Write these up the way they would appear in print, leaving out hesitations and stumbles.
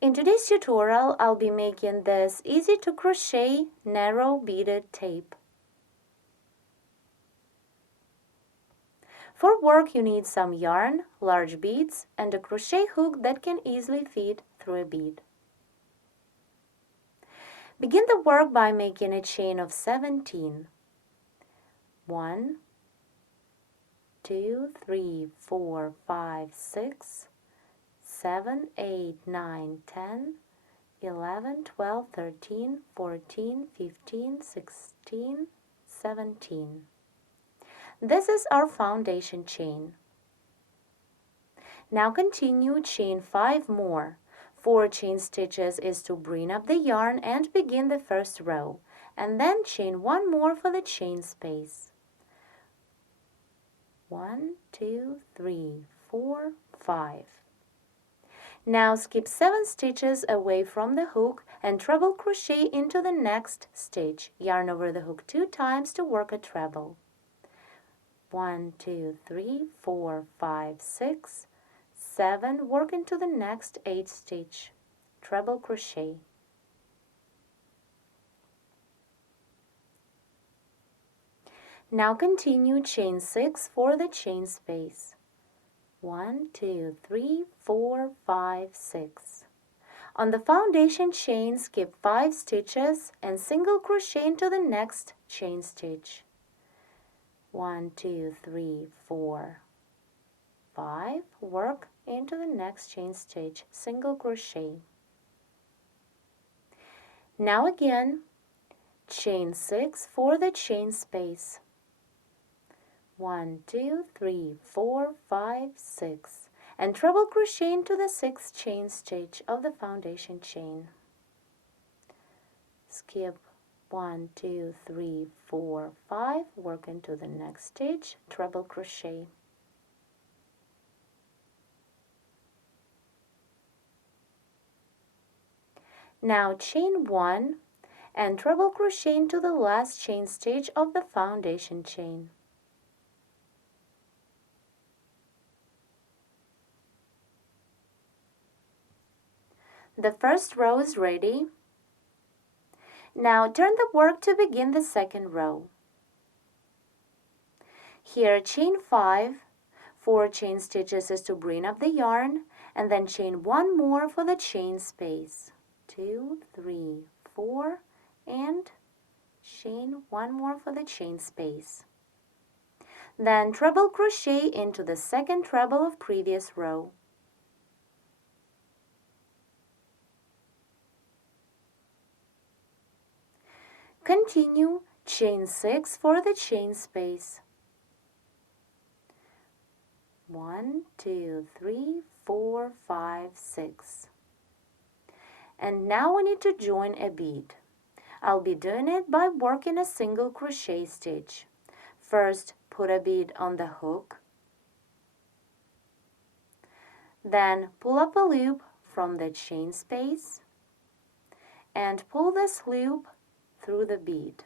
In today's tutorial, I'll be making this easy to crochet narrow beaded tape. For work, you need some yarn, large beads, and a crochet hook that can easily fit through a bead. Begin the work by making a chain of 17. 1, 2, 3, 4, 5, 6, 7, 8, 9, 10, 11, 12, 13, 14, 15, 16, 17. This is our foundation chain. Now continue, chain 5 more. 4 chain stitches is to bring up the yarn and begin the first row, and then chain 1 more for the chain space. 1, 2, 3, 4, 5. Now skip 7 stitches away from the hook and treble crochet into the next stitch. Yarn over the hook 2 times to work a treble. 1, 2, 3, 4, 5, 6, 7. Work into the next 8 stitch. Treble crochet. Now continue, chain 6 for the chain space. 1, 2, 3, 4, 5, 6. On the foundation chain, skip 5 stitches and single crochet into the next chain stitch. 1, 2, 3, 4, 5. Work into the next chain stitch, single crochet. Now again, chain 6 for the chain space. 1, 2, 3, 4, 5, 6, and treble crochet into the 6th chain stitch of the foundation chain. Skip 1, 2, 3, 4, 5, work into the next stitch, treble crochet. Now chain 1 and treble crochet into the last chain stitch of the foundation chain. The first row is ready. Now turn the work to begin the second row. Here chain 5, 4 chain stitches is to bring up the yarn, and then chain 1 more for the chain space. 2, 3, 4, and chain 1 more for the chain space. Then treble crochet into the second treble of previous row. Continue, chain 6 for the chain space. 1, 2, 3, 4, 5, 6. And now we need to join a bead. I'll be doing it by working a single crochet stitch. First, put a bead on the hook. Then pull up a loop from the chain space and pull this loop through the bead.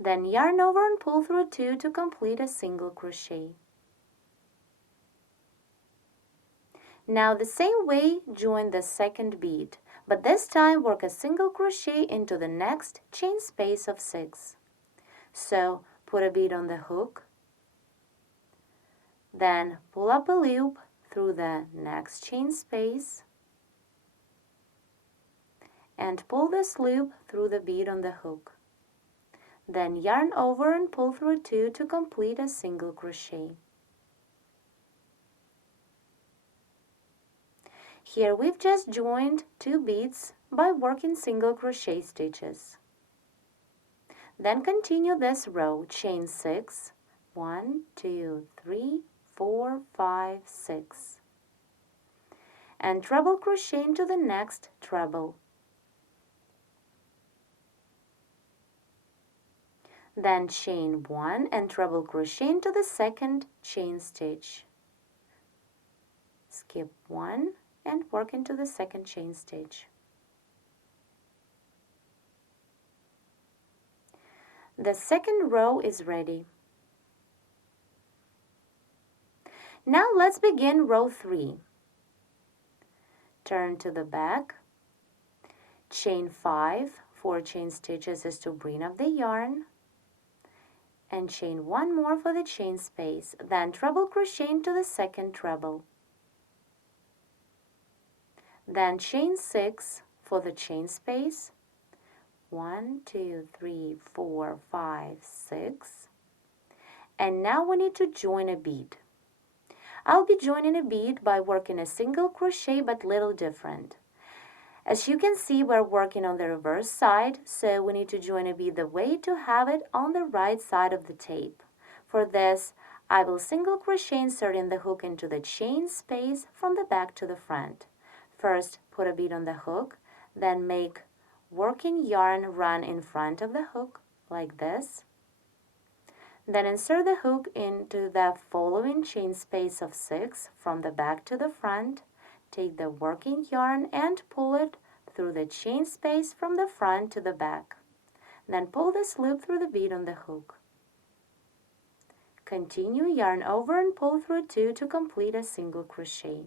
Then yarn over and pull through 2 to complete a single crochet. Now the same way, join the second bead, but this time work a single crochet into the next chain space of 6. So put a bead on the hook, then pull up a loop through the next chain space and pull this loop through the bead on the hook. Then yarn over and pull through 2 to complete a single crochet. Here we've just joined 2 beads by working single crochet stitches. Then continue this row, chain 6, 1, 2, 3, 4, 5, 6, and treble crochet into the next treble. Then chain 1 and treble crochet into the second chain stitch. Skip 1 and work into the second chain stitch. The second row is ready. Now let's begin row 3. Turn to the back, chain 5, 4 chain stitches is to bring up the yarn, and chain 1 more for the chain space, then treble crochet into the second treble. Then chain 6 for the chain space, 1, 2, 3, 4, 5, 6. And now we need to join a bead. I'll be joining a bead by working a single crochet but little different. As you can see, we're working on the reverse side, so we need to join a bead the way to have it on the right side of the tape. For this, I will single crochet inserting the hook into the chain space from the back to the front. First, put a bead on the hook, then make working yarn run in front of the hook, like this. Then insert the hook into the following chain space of 6 from the back to the front. Take the working yarn and pull it through the chain space from the front to the back. Then pull this loop through the bead on the hook. Continue, yarn over and pull through 2 to complete a single crochet.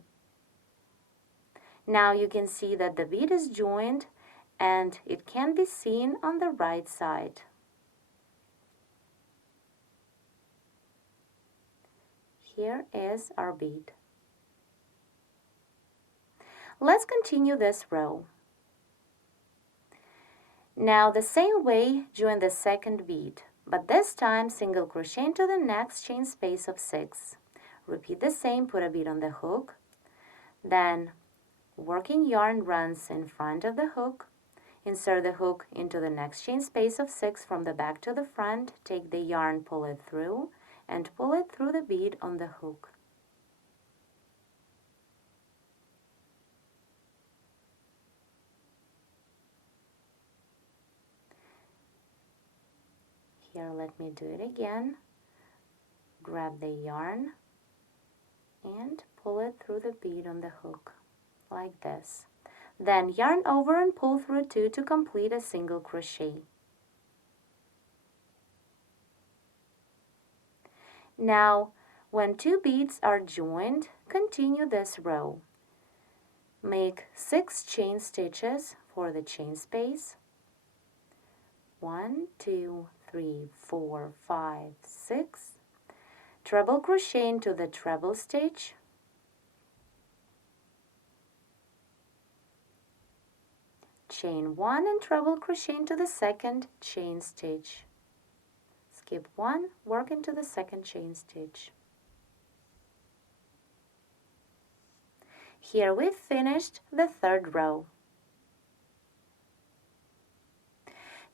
Now you can see that the bead is joined and it can be seen on the right side. Here is our bead. Let's continue this row. Now the same way, join the second bead, but this time single crochet into the next chain space of 6. Repeat the same, put a bead on the hook, then working yarn runs in front of the hook. Insert the hook into the next chain space of 6 from the back to the front, take the yarn, pull it through, and pull it through the bead on the hook. Here, let me do it again. Grab the yarn and pull it through the bead on the hook, like this. Then yarn over and pull through 2 to complete a single crochet. Now, when 2 beads are joined, continue this row. Make 6 chain stitches for the chain space. 1, 2, 3, 4, 5, 6. Treble crochet into the treble stitch. Chain 1 and treble crochet into the second chain stitch. Skip 1, work into the second chain stitch. Here we've finished the third row.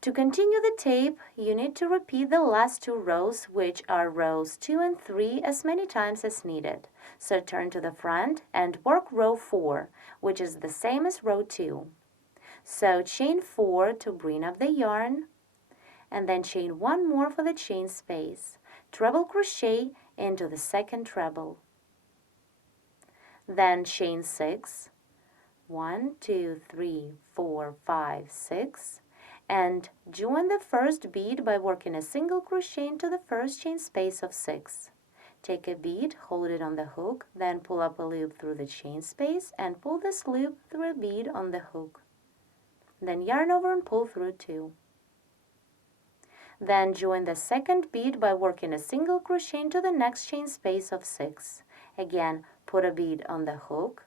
To continue the tape, you need to repeat the last 2 rows, which are rows 2 and 3, as many times as needed. So turn to the front and work row 4, which is the same as row 2. So chain 4 to bring up the yarn, and then chain 1 more for the chain space. Treble crochet into the second treble. Then chain 6, 1, 2, 3, 4, 5, 6, and join the first bead by working a single crochet into the first chain space of 6. Take a bead, hold it on the hook, then pull up a loop through the chain space and pull this loop through a bead on the hook. Then yarn over and pull through 2. Then join the second bead by working a single crochet into the next chain space of 6. Again, put a bead on the hook,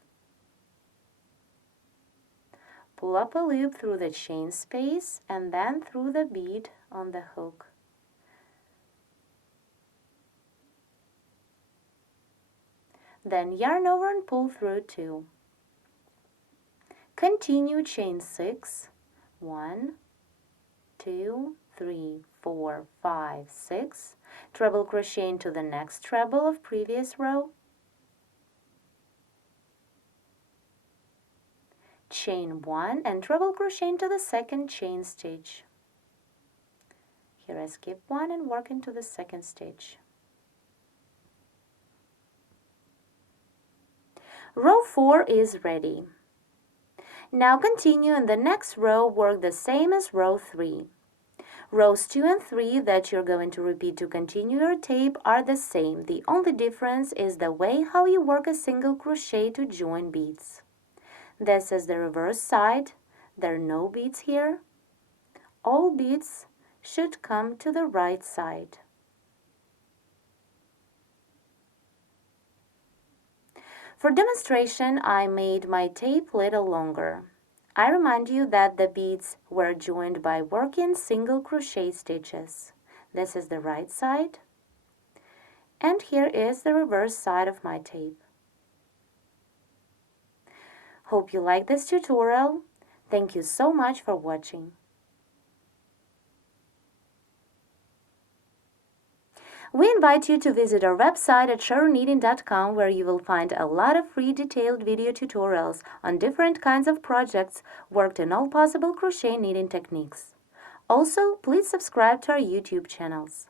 pull up a loop through the chain space and then through the bead on the hook. Then yarn over and pull through 2. Continue chain 6, 1, 2, 3, 4, 5, 6. Treble crochet into the next treble of previous row. Chain 1 and treble crochet into the second chain stitch. Here I skip 1 and work into the second stitch. Row 4 is ready. Now continue in the next row, work the same as row 3. Rows 2 and 3 that you're going to repeat to continue your tape are the same. The only difference is the way how you work a single crochet to join beads. This is the reverse side. There are no beads here. All beads should come to the right side. For demonstration, I made my tape a little longer. I remind you that the beads were joined by working single crochet stitches. This is the right side, and here is the reverse side of my tape. Hope you like this tutorial. Thank you so much for watching. We invite you to visit our website at SharonKnitting.com, where you will find a lot of free detailed video tutorials on different kinds of projects worked in all possible crochet knitting techniques. Also, please subscribe to our YouTube channels.